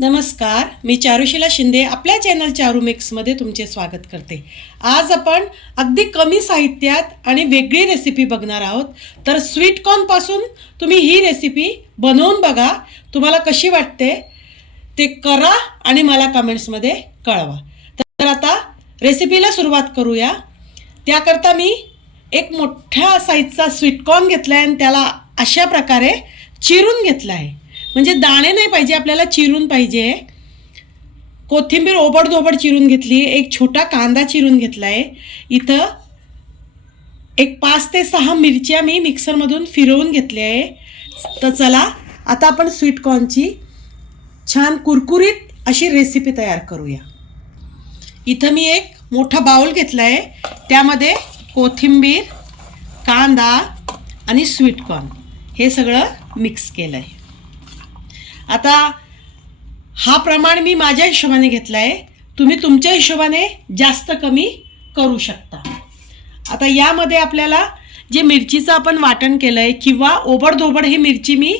नमस्कार, मी चारुशीला शिंदे आपल्या चॅनल चारू मिक्समध्ये तुमचे स्वागत करते। आज आपण अगदी कमी साहित्यात आणि वेगळी रेसिपी बघणार आहोत। तर स्वीट कॉर्न पासून तुम्ही ही रेसिपी बनवून बघा, तुम्हाला कशी वाटते ते करा आणि मला कमेंट्समध्ये कळवा। तर आता रेसिपीला सुरुवात करूया। त्याकरता मी एक मोठ्या साईजचा स्वीट कॉर्न घेतला आहे आणि त्याला अशा प्रकारे चिरून घेतला आहे। म्हणजे दाणे नाही पाहिजे, आपल्याला चिरून पाहिजे। कोथिंबीर ओबडधोबड चिरून घेतली, एक छोटा कांदा चिरून घेतला आहे। इथं एक 5 ते 6 मिरच्या मी मिक्सरमधून फिरवून घेतल्या आहे। तर चला आता आपण स्वीट कॉर्नची छान कुरकुरीत अशी रेसिपी तयार करूया। इथं मी एक मोठा बाउल घेतला आहे, त्यामध्ये कोथिंबीर, कांदा आणि स्वीट कॉर्न हे सगळं मिक्स केलं आहे। आता हा प्रमाण मी माझ्या हिशोबाने घेतला आहे, तुम्ही तुमच्या हिशोबाने जास्त कमी करू शकता। आता यामध्ये आपल्याला जे मिरचीचं आपण वाटण केलं आहे किंवा ओबडधोबड ही मिरची मी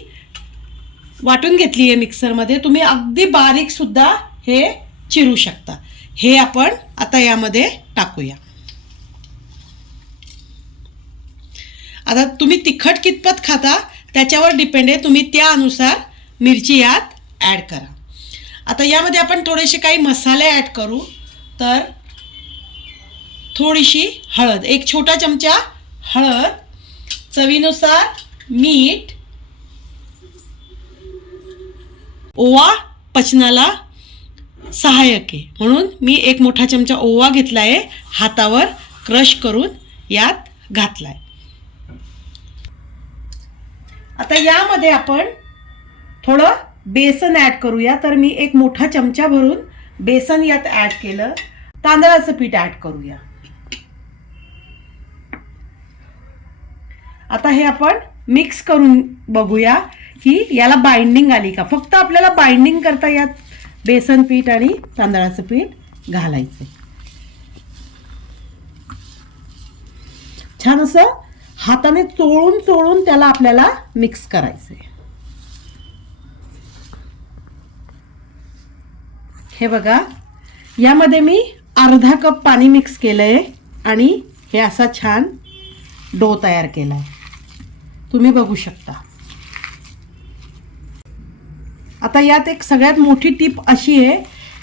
वाटून घेतली आहे मिक्सरमध्ये, तुम्ही अगदी बारीकसुद्धा हे चिरू शकता। हे आपण आता यामध्ये टाकूया। आता तुम्ही तिखट कितपत खाता त्याच्यावर डिपेंड आहे, तुम्ही त्यानुसार मिरची यात ॲड करा। आता यामध्ये आपण थोडेसे काही मसाले ॲड करू। तर थोडीशी हळद, एक छोटा चमचा हळद, चवीनुसार मीठ, ओवा पचनाला सहाय्यक आहे म्हणून मी एक मोठा चमचा ओवा घेतला आहे, हातावर क्रश करून यात घातला आहे। आता यामध्ये आपण थोडं बेसन ॲड करूया। तर मी एक मोठा चमचा भरून बेसन यात ॲड केलं। तांदळाचं पीठ ॲड करूया। आता हे आपण मिक्स करून बघूया की याला बाइंडिंग आली का। फक्त आपल्याला बाइंडिंग करता यात बेसन पीठ आणि तांदळाचं पीठ घालायचं। छान असं हाताने चोळून चोळून त्याला आपल्याला मिक्स करायचंय। हे बघा, यामध्ये मी अर्धा कप पाणी मिक्स केलंय आणि हे असा छान डो तयार केलाय, तुम्ही बघू शकता। आता यात एक सगळ्यात मोठी टिप अशी आहे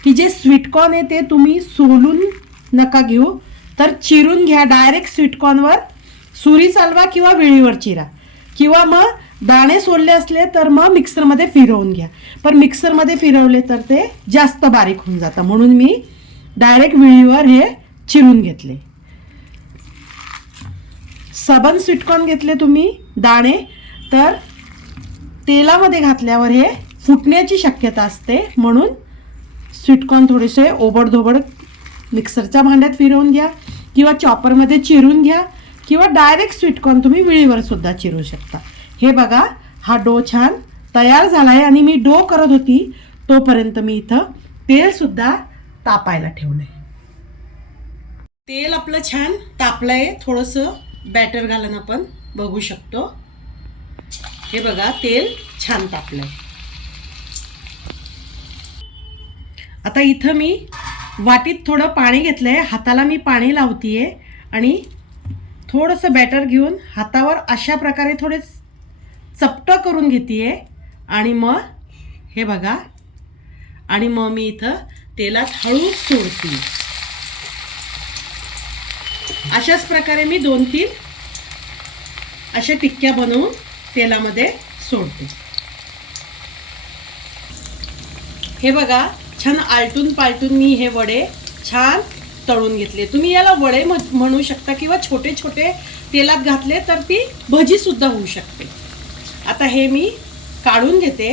की जे स्वीट कॉर्न आहे ते तुम्ही सोलून नका घेऊ, तर चिरून घ्या। डायरेक्ट स्वीट कॉर्नवर सुरी चालवा किंवा विळीवर चिरा, किंवा मग दाणे सोलले असले तर मग मिक्सरमध्ये फिरवून घ्या। पण मिक्सरमध्ये फिरवले तर ते जास्त बारीक होऊन जातं, म्हणून मी डायरेक्ट विळीवर हे चिरून घेतले। सबन स्वीट कॉर्न घेतले तुम्ही दाणे, तर तेलामध्ये घातल्यावर हे फुटण्याची शक्यता असते, म्हणून स्वीट कॉर्न थोडेसे ओबडधोबड मिक्सरच्या भांड्यात फिरवून घ्या किंवा चॉपरमध्ये चिरून घ्या, किंवा डायरेक्ट स्वीट कॉर्न तुम्ही विळीवर सुद्धा चिरू शकता। हे बघा, हा डो छान तयार झाला आहे आणि मी डो करत होती तोपर्यंत मी इथं तेल सुद्धा तापायला ठेवलंय। तेल आपलं छान तापलंय, थोडंसं बॅटर घालून आपण बघू शकतो। हे बघा, तेल छान तापलंय। आता इथं मी वाटीत थोडं पाणी घेतलंय, हाताला मी पाणी लावतीये आणि थोडंसं बॅटर घेऊन हातावर अशा प्रकारे थोडे चपटं करून घेतीये आणि मग हे बघा, आणि मग मी इथं तेलात हळू सोडते। अशाच प्रकारे मी 2-3 अशा टिक्क्या बनवून तेलामध्ये सोडते। हे बघा, छान आलटून पालटून मी हे वडे छान तळून घेतले। तुम्ही याला वडे म्हणू शकता किंवा छोटे छोटे तेलात घातले तर ती भजी सुद्धा होऊ शकते। आता हे मी काढून घेते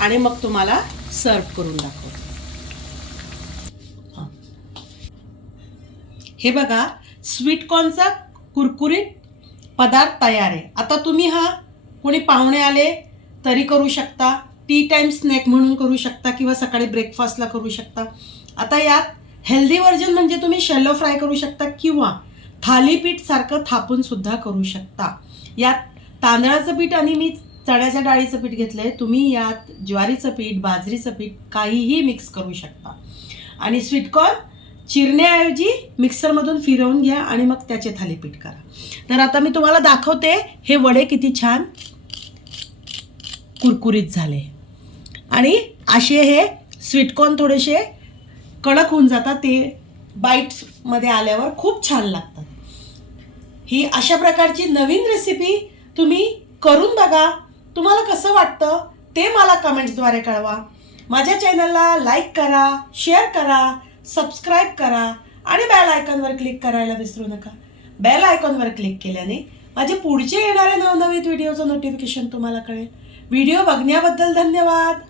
आणि मग तुम्हाला सर्व करून दाखवते। हे बघा, स्वीट कॉर्नचा कुरकुरीत पदार्थ तयार आहे। आता तुम्ही हा कोणी पाहुणे आले तरी करू शकता, टी टाइम स्नॅक म्हणून करू शकता, किंवा सकाळी ब्रेकफास्टला करू शकता। आता यात हेल्दी व्हर्जन म्हणजे तुम्ही शॅलो फ्राय करू शकता किंवा थालीपीठ सारखं थापून सुद्धा करू शकता। यात तांदळाचं पीठ आणि मी चण्याच्या डाळीचं पीठ घेतलंय, तुम्ही यात ज्वारीचं पीठ, बाजरीचं पीठ काहीही मिक्स करू शकता. आणि स्वीटकॉर्न चिरण्याऐवजी मिक्सरमधून फिरवून घ्या आणि मग त्याचे थालीपीठ करा. तर आता मी तुम्हाला दाखवते हे वडे किती छान कुरकुरीत झाले. आणि असे हे स्वीटकॉर्न थोडेसे कडक होऊन जातात, ते बाईट्समध्ये आल्यावर खूप छान लागतात. ही अशा प्रकारची नवीन रेसिपी तुम्ही करून बघा. तुम्हाला कसं वाटतं ते मला कमेंट्सद्वारे कळवा. माझ्या चॅनलला लाईक करा, शेअर करा, सबस्क्राईब करा आणि बेल आयकॉनवर क्लिक करायला विसरू नका. बेल आयकॉनवर क्लिक केल्याने माझे पुढचे येणारे नवनवीन व्हिडिओचं नोटिफिकेशन तुम्हाला कळेल. व्हिडिओ बघण्याबद्दल धन्यवाद.